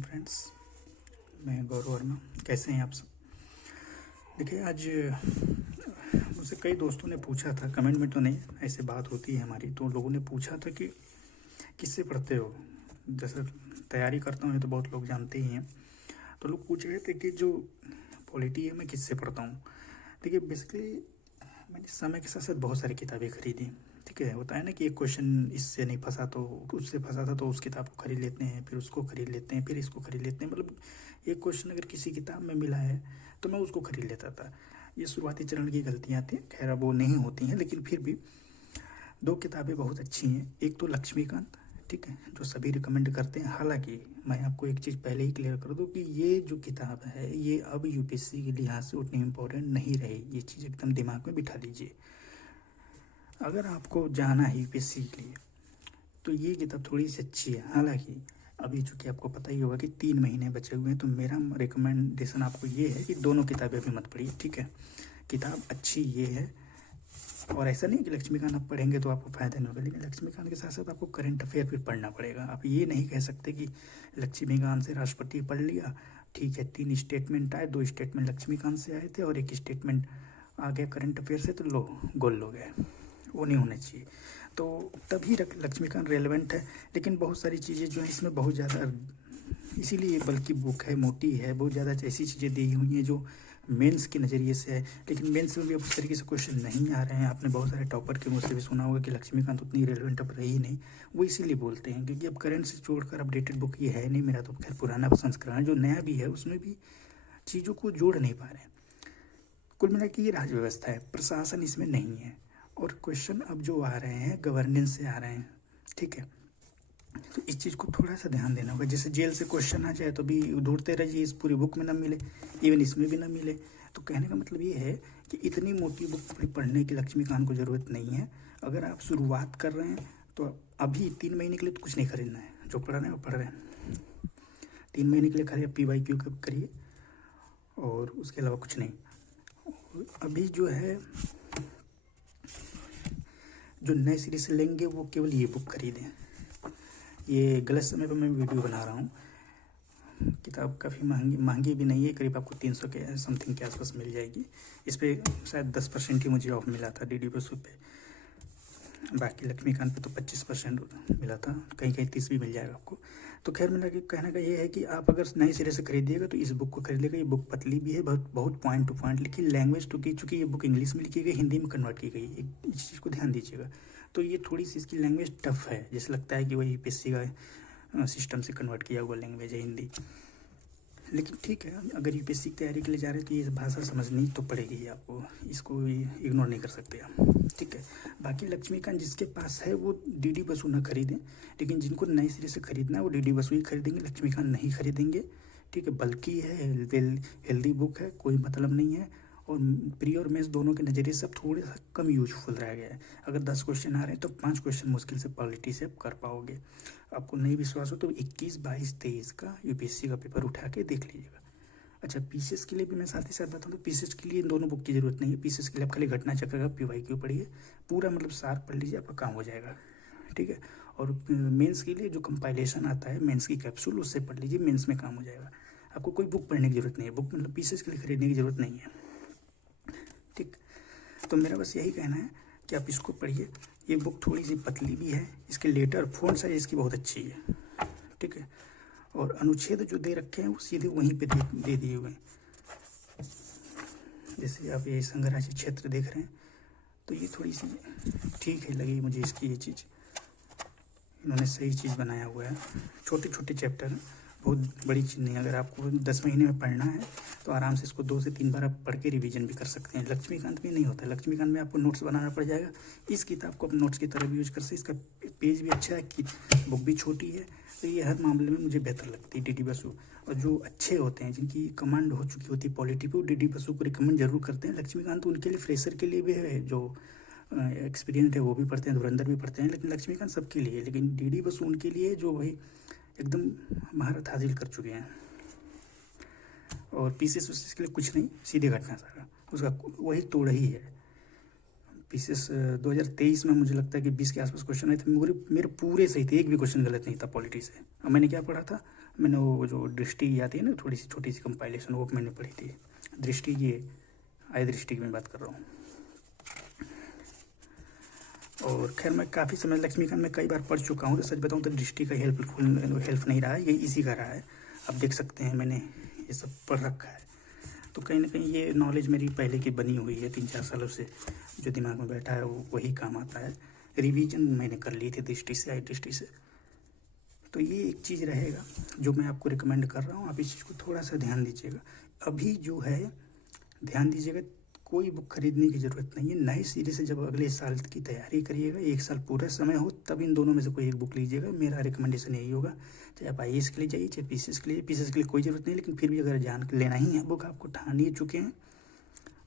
Morning friends, मैं गौरव वर्मा। कैसे हैं आप सब? देखिए, आज मुझसे कई दोस्तों ने पूछा था, कमेंट में तो नहीं, ऐसे बात होती है हमारी, तो लोगों ने पूछा था कि किससे पढ़ते हो। जैसे तैयारी करता हूँ, ये तो बहुत लोग जानते ही हैं। तो लोग पूछ रहे थे कि जो पॉलिटी है मैं किससे पढ़ता हूँ। देखिए, बेसिकली मैंने समय के साथ साथ बहुत सारी किताबें खरीदी। ठीक है, होता है ना कि एक क्वेश्चन इससे नहीं फंसा तो उससे फंसा था, तो उस किताब को खरीद लेते हैं, फिर उसको खरीद लेते हैं, फिर इसको खरीद लेते हैं। मतलब एक क्वेश्चन अगर किसी किताब में मिला है तो मैं उसको खरीद लेता था। ये शुरुआती चरण की गलतियाँ थी, खैर अब वो नहीं होती हैं, लेकिन फिर भी दो किताबें बहुत अच्छी हैं। एक तो लक्ष्मीकांत, ठीक है, जो सभी रिकमेंड करते हैं। हालांकि मैं आपको एक चीज़ पहले ही क्लियर कर दूं कि ये जो किताब है ये अब यूपीएससी के लिहाज से उतनी इम्पोर्टेंट नहीं रही। ये चीज़ एकदम दिमाग में बिठा लीजिए। अगर आपको जाना है यूपीएससी के लिए तो ये किताब थोड़ी सी अच्छी है। हालांकि अभी चूँकि आपको पता ही होगा कि 3 महीने बचे हुए हैं, तो मेरा रिकमेंडेशन आपको ये है कि दोनों किताबें अभी मत पढ़िए। ठीक है, किताब अच्छी ये है, और ऐसा नहीं कि लक्ष्मीकांत आप पढ़ेंगे तो आपको फ़ायदा नहीं होगा, लेकिन लक्ष्मीकांत के साथ साथ आपको करंट अफेयर फिर पढ़ना पड़ेगा। आप ये नहीं कह सकते कि लक्ष्मीकांत से राष्ट्रपति पढ़ लिया, ठीक है, 3 स्टेटमेंट आए, 2 स्टेटमेंट लक्ष्मीकांत से आए थे और 1 स्टेटमेंट आ गया करंट अफेयर से, तो लो गोल हो गए। वो नहीं होना चाहिए। तो तभी लक्ष्मीकांत रेलेवेंट है। लेकिन बहुत सारी चीज़ें जो हैं इसमें बहुत ज़्यादा, इसीलिए बल्कि बुक है, मोटी है, बहुत ज़्यादा ऐसी चीज़ें दी हुई हैं जो मेंस के नज़रिए से है। लेकिन मेंस में भी अब उस तरीके से क्वेश्चन नहीं आ रहे हैं। आपने बहुत सारे टॉपर के मुझसे भी सुना होगा कि लक्ष्मीकांत उतनी रेलेवेंट अब रही नहीं। वो इसीलिए बोलते हैं क्योंकि अब करंट से जोड़कर अपडेटेड बुक ये है नहीं। मेरा तो खैर पुराना संस्करण है, जो नया भी है उसमें भी चीज़ों को जोड़ नहीं पा रहे हैं। कुल मिला के ये राज्य व्यवस्था है, प्रशासन इसमें नहीं है। और क्वेश्चन अब जो आ रहे हैं गवर्नेंस से आ रहे हैं, ठीक है, तो इस चीज़ को थोड़ा सा ध्यान देना होगा। जैसे जेल से क्वेश्चन आ जाए तो भी ढूंढते रहिए, इस पूरी बुक में ना मिले, इवन इसमें भी ना मिले। तो कहने का मतलब ये है कि इतनी मोटी बुक पढ़ने की लक्ष्मीकांत को ज़रूरत नहीं है। अगर आप शुरुआत कर रहे हैं तो अभी 3 महीने के लिए तो कुछ नहीं खरीदना है, जो पढ़ना है वो पढ़ रहे हैं। 3 महीने के लिए खाली PYQ करिए और उसके अलावा कुछ नहीं। अभी जो है जो नए सिरे से लेंगे वो केवल ये बुक खरीदें। ये गलत समय पर मैं वीडियो बना रहा हूँ। किताब काफ़ी महंगी भी नहीं है, करीब आपको 300 के समथिंग के आसपास मिल जाएगी। इस पर शायद 10% ही मुझे ऑफ मिला था DD बसु पे। बाकी लक्ष्मीकांत पे तो 25% मिला था, कहीं कहीं 30 भी मिल जाएगा आपको। तो खैर मेरा कहने का ये है कि आप अगर नए सिरे से खरीदिएगा तो इस बुक को खरीदिएगा। ये बुक पतली भी है, बहुत पॉइंट टू पॉइंट लिखी, लैंग्वेज टू की, चूँकि ये बुक इंग्लिश में लिखी गई, हिंदी में कन्वर्ट की गई, इस चीज़ को ध्यान दीजिएगा। तो ये थोड़ी सी इसकी लैंग्वेज टफ है, जैसे लगता है कि वही यूपीएससी का सिस्टम से कन्वर्ट किया हुआ लैंग्वेज है हिंदी। लेकिन ठीक है, अगर यूपीएससी की तैयारी के लिए जा रहे हैं तो ये भाषा समझनी तो पड़ेगी ही आपको, इसको इग्नोर नहीं कर सकते आप। ठीक है, बाकी लक्ष्मीकांत जिसके पास है वो DD बसु ना खरीदें, लेकिन जिनको नए सिरे से खरीदना है वो DD बसु ही खरीदेंगे, लक्ष्मीकांत नहीं खरीदेंगे। ठीक है, बल्कि है, हेल्दी बुक है, कोई मतलब नहीं है। और प्री और मेंस दोनों के नज़रिए से अब थोड़ा सा कम यूजफुल रह गया है। अगर 10 क्वेश्चन आ रहे हैं तो 5 क्वेश्चन मुश्किल से पॉलिटी से आप कर पाओगे। आपको नहीं विश्वास हो तो 21, 22, 23 का यूपीएससी का पेपर उठा के देख लीजिएगा। अच्छा, पीसीएस के लिए भी मैं साथ ही साथ बताऊँ तो पीसीएस के लिए इन दोनों बुक की ज़रूरत नहीं है। पीसीएस के लिए आप खाली घटना चक्र का PYQ पढ़िए, पूरा मतलब सार पढ़ लीजिए, आपका काम हो जाएगा। ठीक है, और मेंस के लिए जो कंपाइलेशन आता है, मेंस की कैप्सूल, उससे पढ़ लीजिए, मेंस में काम हो जाएगा। आपको कोई बुक पढ़ने की ज़रूरत नहीं है, बुक मतलब पीसीएस के लिए खरीदने की ज़रूरत नहीं है। ठीक, तो मेरा बस यही कहना है कि आप इसको पढ़िए। ये बुक थोड़ी सी पतली भी है, इसके लेटर फ़ॉन्ट साइज इसकी बहुत अच्छी है। ठीक है, और अनुच्छेद जो दे रखे हैं वो सीधे वहीं पे दे दिए हुए हैं। जैसे आप ये संघराज्य क्षेत्र देख रहे हैं, तो ये थोड़ी सी ठीक है लगी मुझे इसकी ये चीज़, इन्होंने सही चीज़ बनाया हुआ है। छोटे छोटे चैप्टर हैं, बहुत बड़ी चीज़ नहीं। अगर आपको 10 महीने में पढ़ना है तो आराम से इसको 2 से 3 बार आप पढ़ के रिवीजन भी कर सकते हैं। लक्ष्मीकांत में नहीं होता, लक्ष्मीकांत में आपको नोट्स बनाना पड़ जाएगा। इस किताब को आप नोट्स की तरह भी यूज कर सकते। इसका पेज भी अच्छा है, कि बुक भी छोटी है, तो ये हर मामले में मुझे बेहतर लगती है DD बसु। और जो अच्छे होते हैं, जिनकी कमांड हो चुकी होती है पॉलिटी पे, वो DD बसु को रिकमेंड जरूर करते हैं। लक्ष्मीकांत उनके लिए, फ्रेशर के लिए भी है, जो एक्सपीरियंस है वो भी पढ़ते हैं, धुरंधर भी पढ़ते हैं, लेकिन लक्ष्मीकांत सबके लिए। लेकिन DD बसु उनके लिए जो भाई एकदम महारत हासिल कर चुके हैं। और पीसीएस के लिए कुछ नहीं, सीधे घटना सारा उसका वही तोड़ ही है। पीसीएस 2023 में मुझे लगता है कि 20 के आसपास क्वेश्चन आए थे, मेरे पूरे सही थे, एक भी क्वेश्चन गलत नहीं था पॉलिटी से। अब मैंने क्या पढ़ा था, मैंने वो जो दृष्टि आती है ना, थोड़ी सी छोटी सी कंपाइलेशन, वो मैंने पढ़ी थी। दृष्टि, ये आय दृष्टि की मैं बात कर रहा हूँ। और खैर मैं काफ़ी समय लक्ष्मीकांत में कई बार पढ़ चुका हूँ, तो सच बताऊँ तो दृष्टि का हेल्प नहीं रहा है, ये इसी का रहा है। आप देख सकते हैं मैंने ये सब पढ़ रखा है, तो कहीं ना कहीं ये नॉलेज मेरी पहले की बनी हुई है, 3-4 सालों से जो दिमाग में बैठा है वो वही काम आता है। रिवीजन मैंने कर ली थी दृष्टि से, आई दृष्टि से। तो ये एक चीज़ रहेगा जो मैं आपको रिकमेंड कर रहा हूँ, आप इस चीज़ को थोड़ा सा ध्यान दीजिएगा। अभी जो है ध्यान दीजिएगा, कोई बुक खरीदने की ज़रूरत नहीं है। नए सिरे से जब अगले साल की तैयारी करिएगा, 1 साल पूरा समय हो, तब इन दोनों में से कोई एक बुक लीजिएगा। मेरा रिकमेंडेशन यही होगा, चाहे आप IAS के लिए जाइए, चाहे PCS के लिए। PCS के लिए कोई ज़रूरत नहीं, लेकिन फिर भी अगर जान लेना ही है, बुक आपको ठान ही चुके हैं,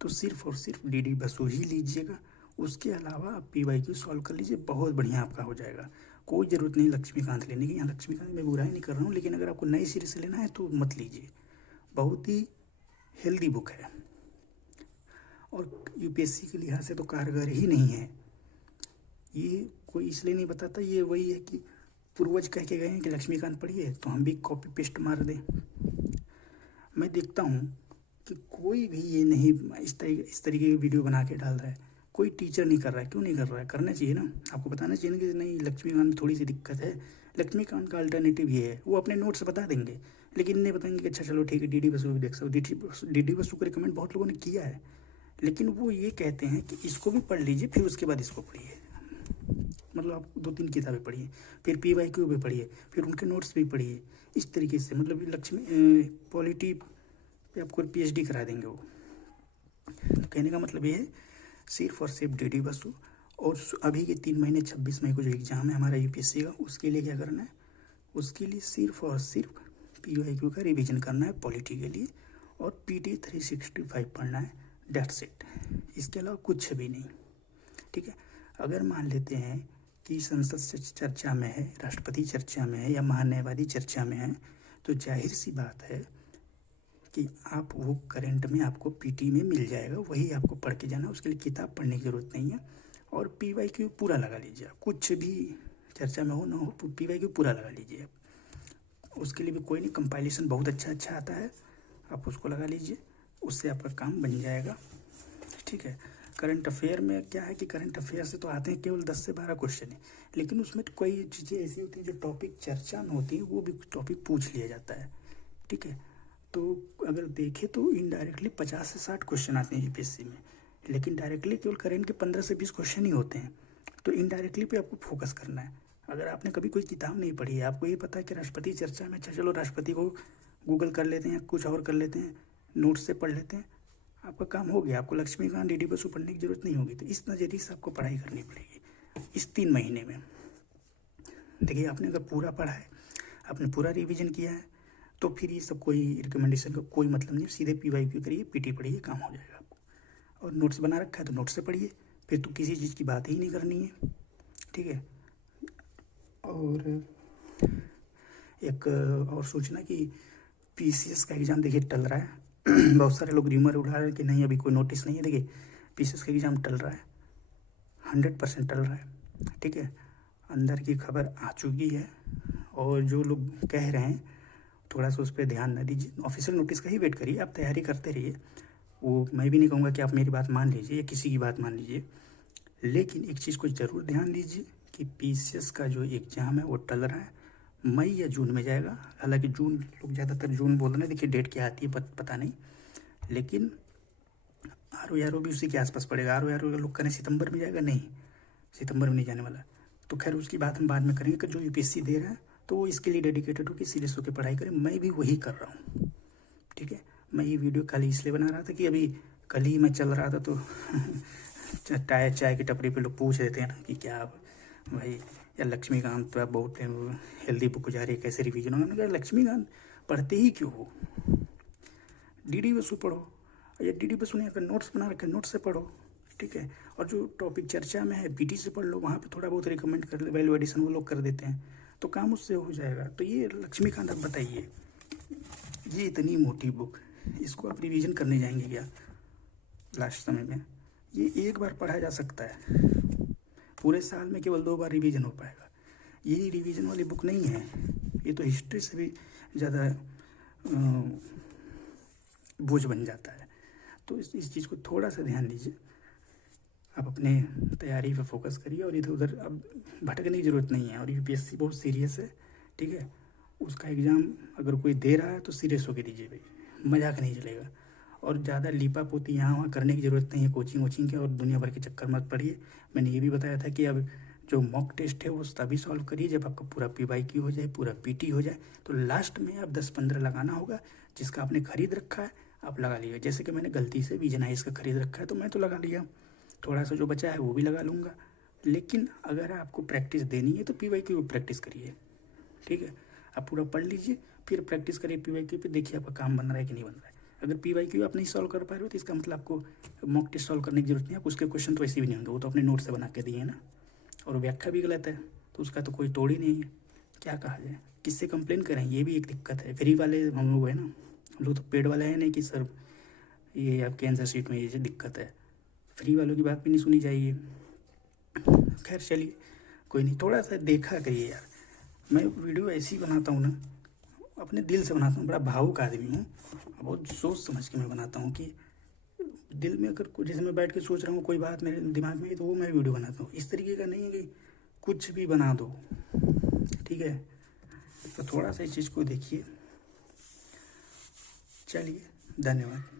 तो सिर्फ और सिर्फ DD बसु ही लीजिएगा। उसके अलावा आप PYQ सॉल्व कर लीजिए, बहुत बढ़िया आपका हो जाएगा। कोई ज़रूरत नहीं लक्ष्मीकांत लेने की। यहाँ लक्ष्मीकांत में बुराई नहीं कर रहा हूँ, लेकिन अगर आपको नए सिरे से लेना है तो मत लीजिए, बहुत ही हेल्दी बुक है और UPSC के लिहाज से तो कारगर ही नहीं है। ये कोई इसलिए नहीं बताता, ये वही है कि पूर्वज कह के गए हैं कि लक्ष्मीकांत पढ़िए, तो हम भी कॉपी पेस्ट मार दें। मैं देखता हूँ कि कोई भी ये नहीं इस तरीके की वीडियो बना के डाल रहा है, कोई टीचर नहीं कर रहा है। क्यों नहीं कर रहा है? करना चाहिए ना, आपको बताना चाहिए ना कि नहीं लक्ष्मीकांत में थोड़ी सी दिक्कत है। लक्ष्मीकांत का अल्टरनेटिव ये है, वो अपने नोट्स बता देंगे, लेकिन इन्हें बताएंगे कि अच्छा चलो ठीक है DD बसु भी देख सकते। DD बसु को रिकमेंड बहुत लोगों ने किया है, लेकिन वो ये कहते हैं कि इसको भी पढ़ लीजिए, फिर उसके बाद इसको पढ़िए। मतलब आप 2-3 किताबें पढ़िए, फिर PYQ भी पढ़िए, फिर उनके नोट्स भी पढ़िए। इस तरीके से मतलब पॉलिटी पे आपको PhD करा देंगे वो। तो कहने का मतलब ये है, सिर्फ और सिर्फ DD बसु। और अभी के 3 महीने 26 मई को जो एग्ज़ाम है हमारा UPSC का, उसके लिए क्या करना है? उसके लिए सिर्फ और सिर्फ PYQ का रिवीजन करना है पॉलिटी के लिए, और PT 365 पढ़ना है, डेट्स इट। इसके अलावा कुछ भी नहीं, ठीक है। अगर मान लेते हैं कि संसद चर्चा में है, राष्ट्रपति चर्चा में है, या महान्यायवादी चर्चा में है, तो जाहिर सी बात है कि आप वो करंट में आपको PT में मिल जाएगा, वही आपको पढ़ के जाना, उसके लिए किताब पढ़ने की ज़रूरत नहीं है। और PYQ पूरा लगा लीजिए आप, कुछ भी चर्चा में हो ना हो, PYQ पूरा लगा लीजिए आप। उसके लिए भी कोई नहीं, कंपाइलेशन बहुत अच्छा आता है, आप उसको लगा लीजिए, उससे आपका काम बन जाएगा, ठीक है। करंट अफेयर में क्या है कि करंट अफेयर से तो आते हैं केवल 10 से 12 क्वेश्चन है, लेकिन उसमें तो कई चीज़ें ऐसी होती हैं जो टॉपिक चर्चा में होती हैं, वो भी टॉपिक पूछ लिया जाता है, ठीक है। तो अगर देखें तो इनडायरेक्टली 50 से 60 क्वेश्चन आते हैं UPSC में, लेकिन डायरेक्टली केवल करंट के 15 से 20 क्वेश्चन ही होते हैं। तो इनडायरेक्टली पे आपको फोकस करना है। अगर आपने कभी कोई किताब नहीं पढ़ी है, आपको ये पता है कि राष्ट्रपति चर्चा में, अच्छा चलो राष्ट्रपति को गूगल कर लेते हैं, कुछ और कर लेते हैं, नोट्स से पढ़ लेते हैं, आपका काम हो गया। आपको लक्ष्मीकांत DD बसु पढ़ने की जरूरत नहीं होगी। तो इस नज़रिए से आपको पढ़ाई करनी पड़ेगी इस 3 महीने में। देखिए, आपने अगर पूरा पढ़ा है, आपने पूरा रिवीजन किया है, तो फिर ये सब कोई रिकमेंडेशन का कोई मतलब नहीं, सीधे PYQ करिए, PT पढ़िए, काम हो जाएगा आपको। और नोट्स बना रखा है तो नोट्स से पढ़िए, फिर तो किसी चीज़ की बात ही नहीं करनी है, ठीक है। और एक और सूचना कि PCS का एग्ज़ाम देखिए टल रहा है। बहुत सारे लोग र्यूमर उड़ा रहे हैं कि नहीं अभी कोई नोटिस नहीं है। देखिए, PCS का एग्ज़ाम टल रहा है, 100% टल रहा है, ठीक है। अंदर की खबर आ चुकी है, और जो लोग कह रहे हैं थोड़ा सा उस पर ध्यान न दीजिए, ऑफिशियल नोटिस का ही वेट करिए, आप तैयारी करते रहिए। वो मैं भी नहीं कहूँगा कि आप मेरी बात मान लीजिए या किसी की बात मान लीजिए, लेकिन एक चीज़ को ज़रूर ध्यान दीजिए कि PCS का जो एग्ज़ाम है वो टल रहा है, मई या जून में जाएगा। हालांकि जून, लोग ज़्यादातर जून बोल रहे हैं, देखिए डेट क्या आती है पता नहीं, लेकिन RO भी उसी के आसपास पड़ेगा। RO लोग करें सितंबर में जाएगा, नहीं सितंबर में नहीं जाने वाला। तो खैर उसकी बात हम बाद में करेंगे कि जो UPSC दे रहा है तो वो इसके लिए डेडिकेटेड हो कि सीरियस होकर पढ़ाई करें। मैं भी वही कर रहा हूँ, ठीक है। मैं ये वीडियो कल ही इसलिए बना रहा था कि अभी कल ही मैं चल रहा था तो चाय की टपरी पे लोग पूछ रहे थे ना कि क्या भाई या लक्ष्मीकांत तो आप बहुत हेल्दी बुक जा रही है, कैसे रिवीजन होगा। मैंने कहा लक्ष्मीकांत पढ़ते ही क्यों हो, DD बसु पढ़ो, या DD बसु ने अगर नोट्स बना रखे नोट्स से पढ़ो, ठीक है। और जो टॉपिक चर्चा में है PT से पढ़ लो, वहाँ पे थोड़ा बहुत रिकमेंड कर ले, वैल्यू एडिशन वो लोग कर देते हैं, तो काम उससे हो जाएगा। तो ये लक्ष्मीकांत, आप बताइए, ये इतनी मोटी बुक, इसको आप रिवीजन करने जाएंगे क्या लास्ट समय में? ये एक बार पढ़ा जा सकता है, पूरे साल में केवल 2 बार रिवीजन हो पाएगा। ये रिवीजन वाली बुक नहीं है, ये तो हिस्ट्री से भी ज़्यादा बोझ बन जाता है। तो इस चीज़ को थोड़ा सा ध्यान दीजिए, आप अपने तैयारी पे फोकस करिए और इधर उधर अब भटकने की ज़रूरत नहीं है। और यूपीएससी बहुत सीरियस है, ठीक है। उसका एग्ज़ाम अगर कोई दे रहा है तो सीरियस होकर दीजिए भाई, मजाक नहीं चलेगा। और ज़्यादा लीपा पोती यहाँ वहाँ करने की ज़रूरत नहीं है कोचिंग वोचिंग के, और दुनिया भर के चक्कर मत पड़िए। मैंने ये भी बताया था कि अब जो मॉक टेस्ट है वो तभी सॉल्व करिए जब आपका पूरा PYQ हो जाए, पूरा PT हो जाए। तो लास्ट में आप 10-15 लगाना होगा, जिसका आपने खरीद रखा है आप लगा लीजिए। जैसे कि मैंने गलती से विजनाइज का खरीद रखा है तो मैं तो लगा लिया, थोड़ा सा जो बचा है वो भी लगा लूँगा। लेकिन अगर आपको प्रैक्टिस देनी है तो PYQ प्रैक्टिस करिए, ठीक है। आप पूरा पढ़ लीजिए, फिर प्रैक्टिस करिए PYQ पे, देखिए आपका काम बन रहा है कि नहीं बन रहा है। अगर PYQ आप नहीं सॉल्व कर पा रहे हो तो इसका मतलब आपको मॉक टेस्ट सॉल्व करने की जरूरत नहीं है। उसके क्वेश्चन तो वैसे भी नहीं होंगे, वो तो अपने नोट से बना के दिए हैं ना। और व्याख्या भी गलत है तो उसका तो कोई तोड़ ही नहीं है, क्या कहा जाए, किससे कंप्लेन करें, ये भी एक दिक्कत है। फ्री वाले हम लोग है ना, हम लोग तो पेड वाले हैं नहीं कि सर ये आपके आंसर शीट में ये दिक्कत है। फ्री वालों की बात भी नहीं सुनी चाहिए। खैर चलिए, कोई नहीं, थोड़ा सा देखा करिए यार। मैं वीडियो ऐसी बनाता हूँ ना, अपने दिल से बनाता हूँ, बड़ा भावुक आदमी हूँ, बहुत सोच समझ के मैं बनाता हूँ कि दिल में अगर जैसे मैं बैठ के सोच रहा हूँ कोई बात मेरे दिमाग में, तो वो मैं वीडियो बनाता हूँ। इस तरीके का नहीं है कि कुछ भी बना दो, ठीक है। तो थोड़ा सा इस चीज़ को देखिए। चलिए, धन्यवाद।